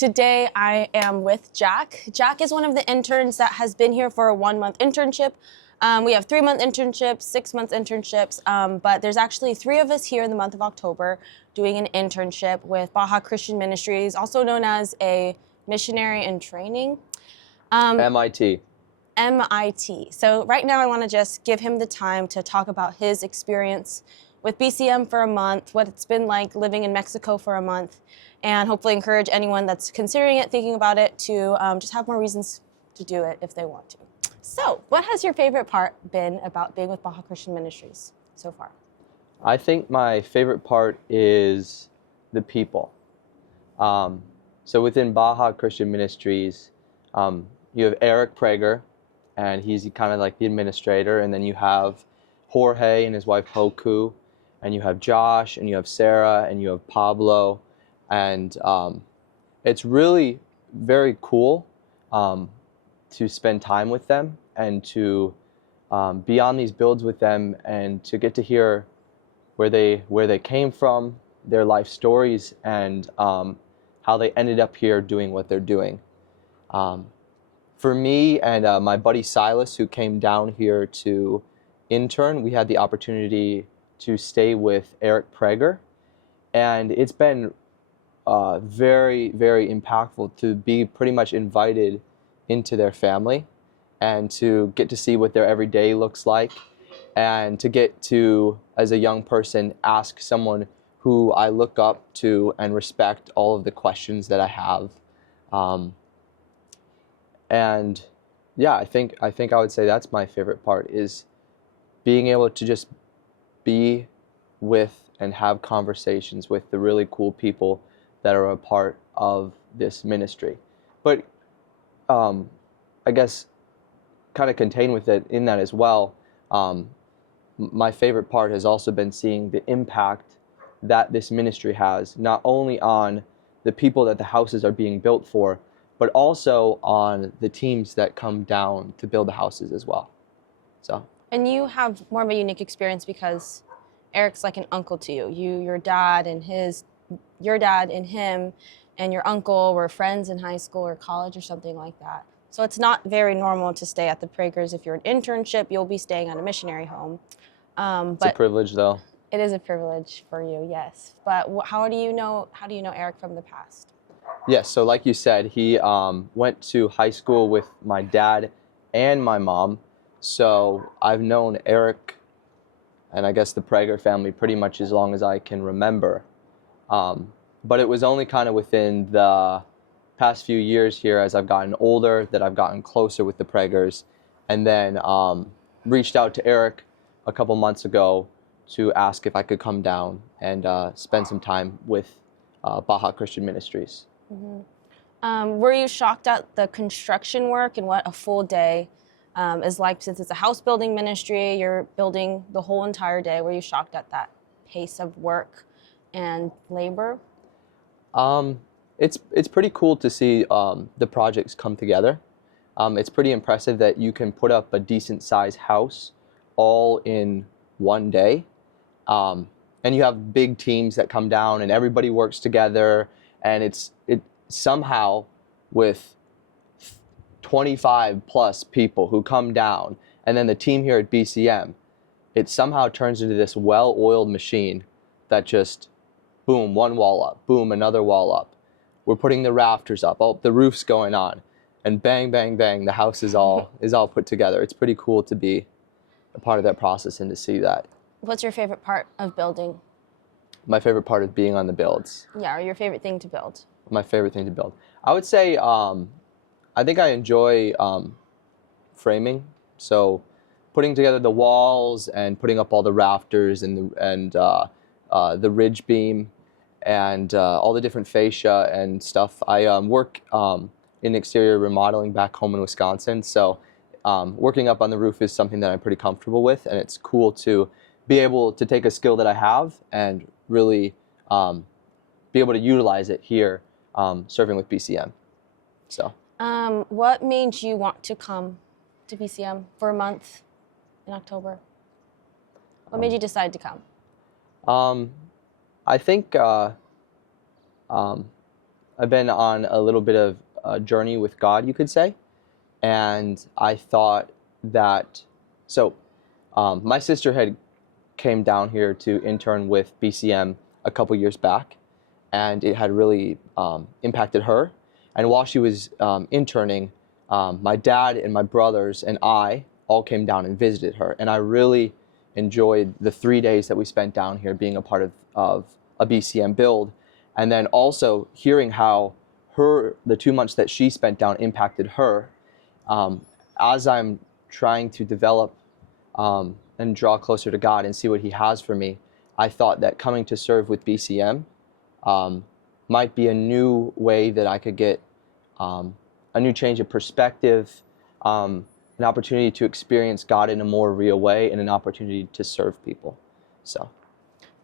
Today I am with Jack. Jack is one of the interns that has been here for a 1-month internship. We have 3-month internships, 6-month internships, but there's actually 3 of us here in the month of October doing an internship with Baja Christian Ministries, also known as a missionary in training. MIT. MIT. So right now I want to just give him the time to talk about his experience with BCM for a month, what it's been like living in Mexico for a month, and hopefully encourage anyone that's considering it, thinking about it, to just have more reasons to do it if they want to. So, what has your favorite part been about being with Baja Christian Ministries so far? I think my favorite part is the people. So within Baja Christian Ministries, you have Eric Prager, and he's kind of like the administrator, and then you have Jorge and his wife Hoku, and you have Josh, and you have Sarah, and you have Pablo, and it's really very cool to spend time with them and to be on these builds with them and to get to hear where they came from, their life stories, and how they ended up here doing what they're doing. For me and my buddy Silas, who came down here to intern, we had the opportunity to stay with Eric Prager, and it's been very, very impactful to be pretty much invited into their family and to get to see what their everyday looks like, and to get to, as a young person, ask someone who I look up to and respect all of the questions that I have. And yeah, I think I would say that's my favorite part, is being able to just be with and have conversations with the really cool people that are a part of this ministry. But I guess kind of contained with it in that as well, my favorite part has also been seeing the impact that this ministry has, not only on the people that the houses are being built for, but also on the teams that come down to build the houses as well. So. And you have more of a unique experience because Eric's like an uncle to you. Your dad and him and your uncle were friends in high school or college or something like that. So it's not very normal to stay at the Pragers. If you're an internship, you'll be staying at a missionary home. It's a privilege, though. It is a privilege for you, yes. But how do you know Eric from the past? Yes, so like you said, he went to high school with my dad and my mom. So I've known Eric and I guess the Prager family pretty much as long as I can remember. But it was only kind of within the past few years here, as I've gotten older, that I've gotten closer with the Pragers, and then reached out to Eric a couple months ago to ask if I could come down and spend some time with Baja Christian Ministries. Mm-hmm. Were you shocked at the construction work and what a full day is like? Since it's a house building ministry, you're building the whole entire day. Were you shocked at that pace of work and labor? It's pretty cool to see the projects come together. It's pretty impressive that you can put up a decent sized house all in one day. And you have big teams that come down and everybody works together, and it somehow with 25 plus people who come down, and then the team here at BCM, it somehow turns into this well-oiled machine that just boom, one wall up, boom, another wall up. We're putting the rafters up, oh, the roof's going on, and bang, bang, bang, the house is all put together. It's pretty cool to be a part of that process and to see that. What's your favorite part of building? My favorite part of being on the builds. Yeah, or your favorite thing to build? My favorite thing to build. I would say I think I enjoy framing. So putting together the walls and putting up all the rafters and the ridge beam and all the different fascia and stuff. I work in exterior remodeling back home in Wisconsin. So working up on the roof is something that I'm pretty comfortable with, and it's cool to be able to take a skill that I have and really be able to utilize it here serving with BCM. So. What made you want to come to BCM for a month in October? What made you decide to come? I think I've been on a little bit of a journey with God, you could say, and I thought that my sister had came down here to intern with BCM a couple years back, and it had really impacted her. And while she was interning, my dad and my brothers and I all came down and visited her, and I really enjoyed the 3 days that we spent down here being a part of a BCM build, and then also hearing how the 2 months that she spent down impacted her. As I'm trying to develop and draw closer to God and see what He has for me, I thought that coming to serve with BCM might be a new way that I could get a new change of perspective, an opportunity to experience God in a more real way, and an opportunity to serve people. So,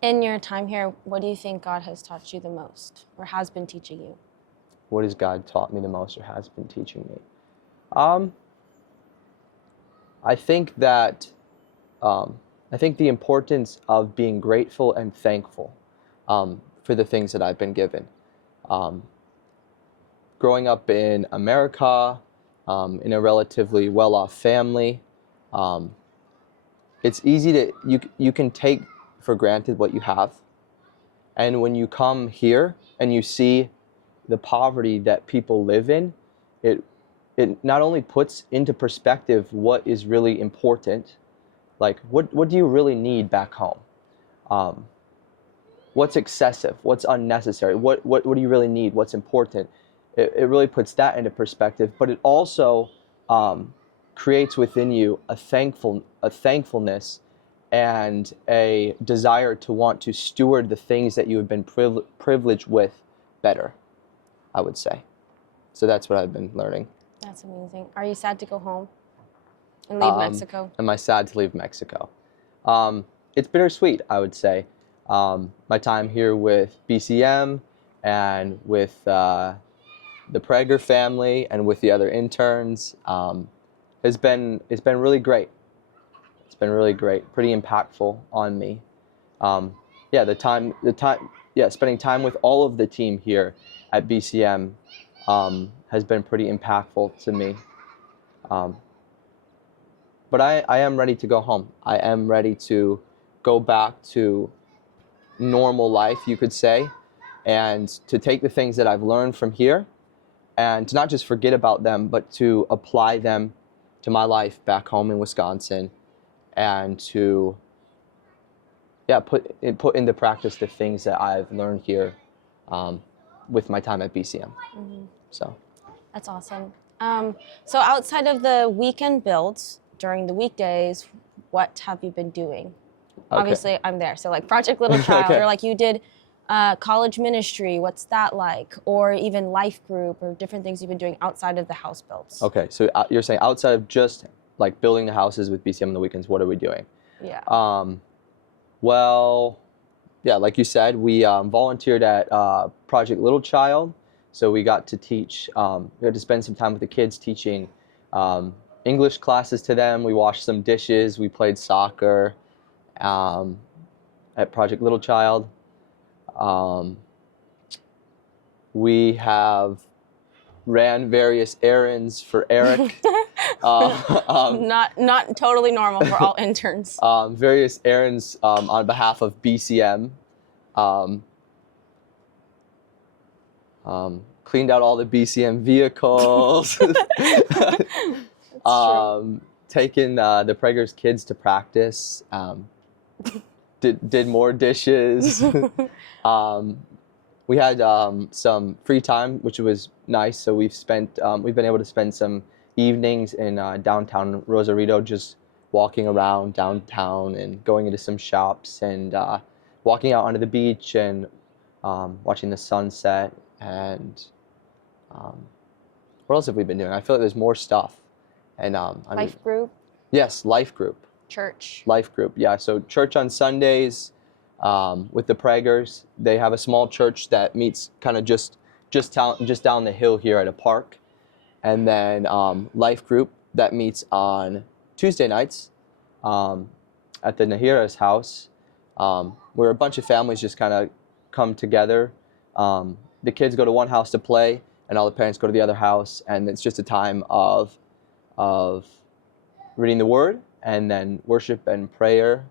in your time here, what do you think God has taught you the most, or has been teaching you? What has God taught me the most, or has been teaching me? I think that the importance of being grateful and thankful for the things that I've been given. Growing up in America, in a relatively well-off family, it's easy to you can take for granted what you have, and when you come here and you see the poverty that people live in, it not only puts into perspective what is really important, like what do you really need back home, what's excessive, what's unnecessary, what do you really need, what's important. It really puts that into perspective, but it also creates within you a thankfulness and a desire to want to steward the things that you have been privileged with better, I would say. So that's what I've been learning. That's amazing. Are you sad to go home and leave Mexico? Am I sad to leave Mexico? It's bittersweet, I would say. My time here with BCM and with the Prager family and with the other interns has been really great. It's been really great, pretty impactful on me. Spending time with all of the team here at BCM has been pretty impactful to me. But I am ready to go home. I am ready to go back to normal life, you could say, and to take the things that I've learned from here and to not just forget about them, but to apply them to my life back home in Wisconsin, and to put into practice the things that I've learned here with my time at BCM. Mm-hmm. So that's awesome. So outside of the weekend builds, during the weekdays, what have you been doing? Okay. Obviously, I'm there. So like Project Little Child, okay. Or like you did college ministry, what's that like? Or even life group, or different things you've been doing outside of the house builds. Okay, so you're saying outside of just like building the houses with BCM on the weekends, what are we doing? Yeah. Well, yeah, like you said, we volunteered at Project Little Child. So we got to teach, we had to spend some time with the kids teaching English classes to them. We washed some dishes. We played soccer at Project Little Child. We have ran various errands for Eric. Not totally normal for all interns. Various errands on behalf of BCM. Cleaned out all the BCM vehicles. Taken the Prager's kids to practice. Did more dishes. We had some free time, which was nice. So we've been able to spend some evenings in downtown Rosarito, just walking around downtown and going into some shops and walking out onto the beach and watching the sunset. And what else have we been doing? I feel like there's more stuff. And life group? Yes, life group. Church. Life group, yeah. So church on Sundays with the Pragers. They have a small church that meets kind of just down the hill here at a park. And then life group that meets on Tuesday nights at the Nahira's house, where a bunch of families just kind of come together the kids go to one house to play, and all the parents go to the other house, and it's just a time of reading the Word, and then worship and prayer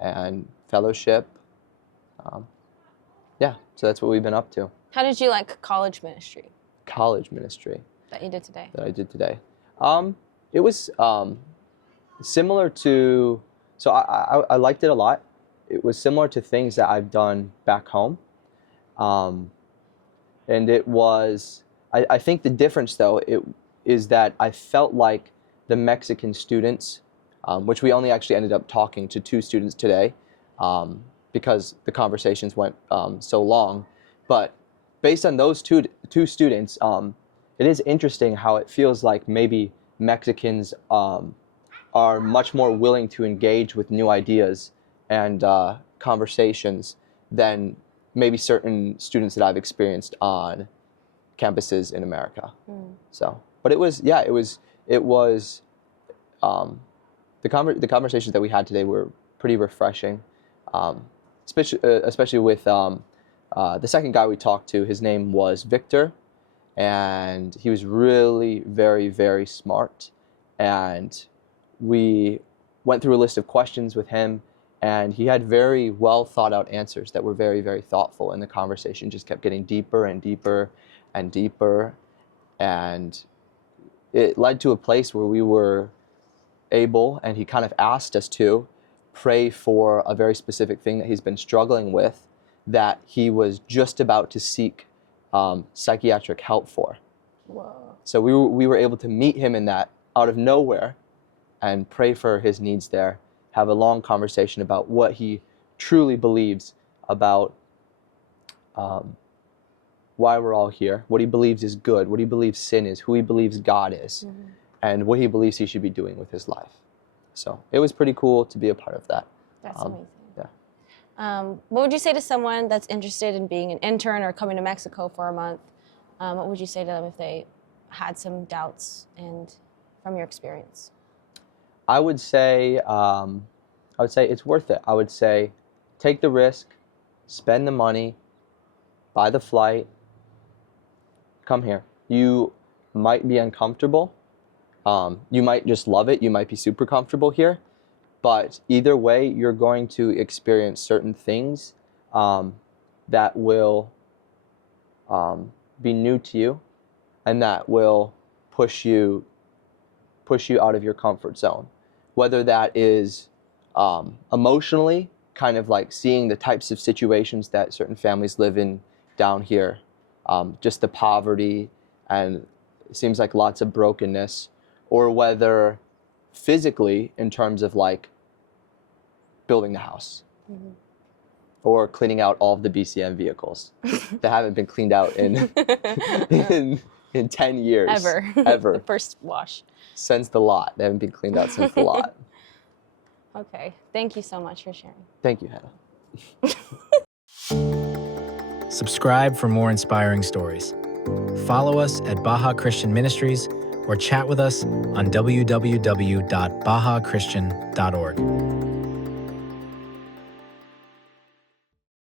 and fellowship. Yeah, so that's what we've been up to. How did you like college ministry College ministry that you did today? that I did today. It was similar to, so I liked it a lot. It was similar to things that I've done back home. And it was, I think the difference though, is that I felt like the Mexican students, which we only actually ended up talking to 2 students today, because the conversations went so long. But based on those two students, it is interesting how it feels like maybe Mexicans are much more willing to engage with new ideas and conversations than maybe certain students that I've experienced on campuses in America. So, but it was the conversations that we had today were pretty refreshing, especially with the second guy we talked to. His name was Victor, and he was really very, very smart. And we went through a list of questions with him, and he had very well thought out answers that were very, very thoughtful, and the conversation just kept getting deeper and deeper and deeper. And it led to a place where we were able, and he kind of asked us to pray for a very specific thing that he's been struggling with, that he was just about to seek psychiatric help for. Whoa. So we were able to meet him in that out of nowhere and pray for his needs there, have a long conversation about what he truly believes about why we're all here, what he believes is good, what he believes sin is, who he believes God is, and what he believes he should be doing with his life. So it was pretty cool to be a part of that. That's amazing. Yeah. What would you say to someone that's interested in being an intern or coming to Mexico for a month? What would you say to them if they had some doubts and from your experience? I would say it's worth it. I would say take the risk, spend the money, buy the flight, come here. You might be uncomfortable. You might just love it. You might be super comfortable here. But either way, you're going to experience certain things that will be new to you, and that will push you out of your comfort zone. Whether that is emotionally, kind of like seeing the types of situations that certain families live in down here, just the poverty, and it seems like lots of brokenness, or whether physically in terms of like building the house or cleaning out all of the BCM vehicles that haven't been cleaned out in 10 years. Ever. The first wash. Since the lot. They haven't been cleaned out since the lot. Okay. Thank you so much for sharing. Thank you, Hannah. Subscribe for more inspiring stories. Follow us at Baja Christian Ministries or chat with us on www.bajachristian.org.